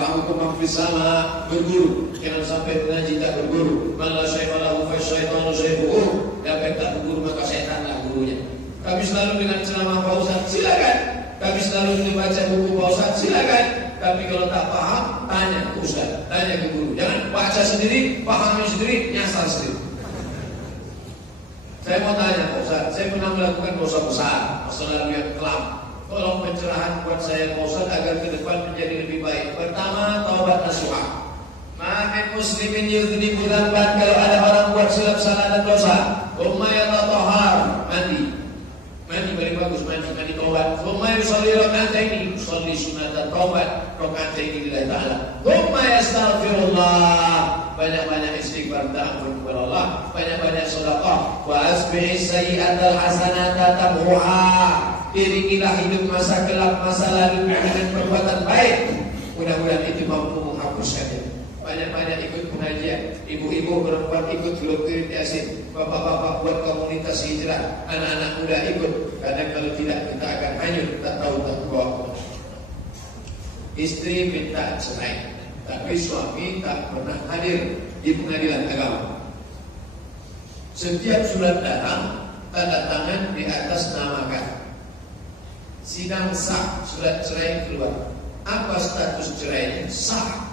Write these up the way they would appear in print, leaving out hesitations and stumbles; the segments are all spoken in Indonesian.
yarhamukum man fis sama, berguru. Jangan sampai mengaji tak berguru. Man la syai'a lahu fa syaitanu syai'uhu. Dapat tak berguru maka setan lah gurunya. Kami selalu dengan ceramah Pak Ustaz, silakan. Kami selalu membaca buku Pak Ustaz, silakan. Tapi kalau tak paham, tanya ke Ustaz, tanya ke guru. Jangan baca sendiri, pahami sendiri, nyasar sendiri. Saya mau tanya Pak Ustaz, saya pernah melakukan dosa besar, masalah yang kelam. Tolong pencerahan buat saya Pak Ustaz agar ke depan menjadi lebih baik. Pertama, taubat nasuha. Ma'amin muslimin yudhnibu dzamban, kalau ada orang buat silap salah dan dosa, umma yatatahhar, mandi paling bagus, mandi taubat. Umma yusalli rak'ataini, yusalli sunatan taubat, rak'ataini lillahi ta'ala. Umma yastaghfirullah, banyak-banyak istighfar ta'amun kepada Allah, banyak-banyak sedekah. Wa asbihis sayyi'atal hasanata tamhuha, iringilah hidup masa gelap masa lalu dengan perbuatan baik. Mudah-mudahan itu mampu menghapuskannya. Banyak-banyak ikut pengajian, ibu-ibu perempuan ikut blokir yasin, bapak-bapak buat komunitas hijrah, anak-anak muda ikut. Karena kalau tidak kita akan hanyut, tak tahu tak bawa. Istri minta cerai, tapi suami tak pernah hadir di pengadilan agama. Setiap surat datang, tanda tangan di atas namakan. Sidang sah, surat cerai keluar. Apa status cerainya? Sah.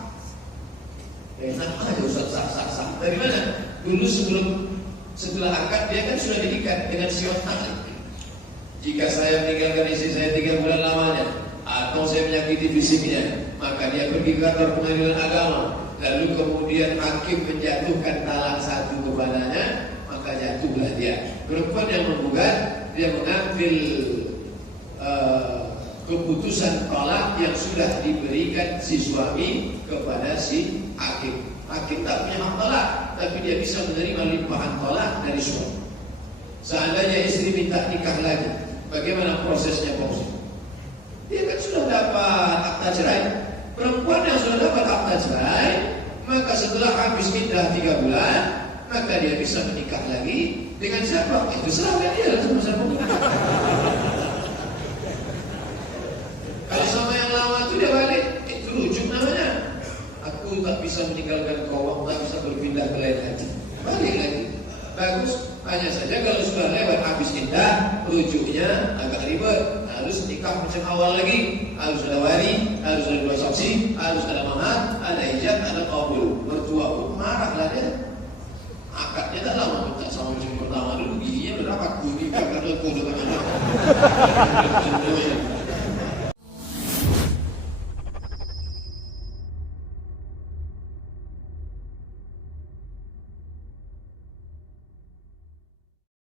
Enak aja Ustaz, sah. Dari mana? Dulu setelah akad dia kan sudah diikat dengan siwat tali. Jika saya meninggalkan istri saya 3 bulan lamanya, atau saya menyakiti fisiknya, maka dia pergi ke kantor pengadilan agama. Lalu kemudian hakim menjatuhkan talak 1 kepadanya, maka jatuhlah dia. Perempuan yang menggugat, dia mengambil keputusan talak yang sudah diberikan si suami kepada si hakim. Hakim tak punya hak talak, tapi dia bisa menerima limpahan talak dari suami. Seandainya istri minta nikah lagi, bagaimana prosesnya Pak Ustaz? Dia kan sudah dapat akta cerai. Perempuan yang sudah dapat akta cerai, maka setelah habis iddah 3 bulan, maka dia bisa menikah lagi dengan siapa? Itu serahkan dia sama-sama. Kalau sama yang lama itu dia balik, itu rujuk namanya. Aku tak bisa meninggalkan kau, tak bisa berpindah ke lain hati. Balik lagi. Bagus. Hanya saja kalau sudah lewat habis iddah, rujuknya agak ribet. Harus nikah macam awal lagi. Harus ada wali, harus ada 2 saksi, harus ada mahar, ada ijab, ada qabul. Mertua pun marahlah dia. Akadnya tak lama, tak sama macam pertama dulu. Giginya berapa? Kuning, kakak aku dengan anak.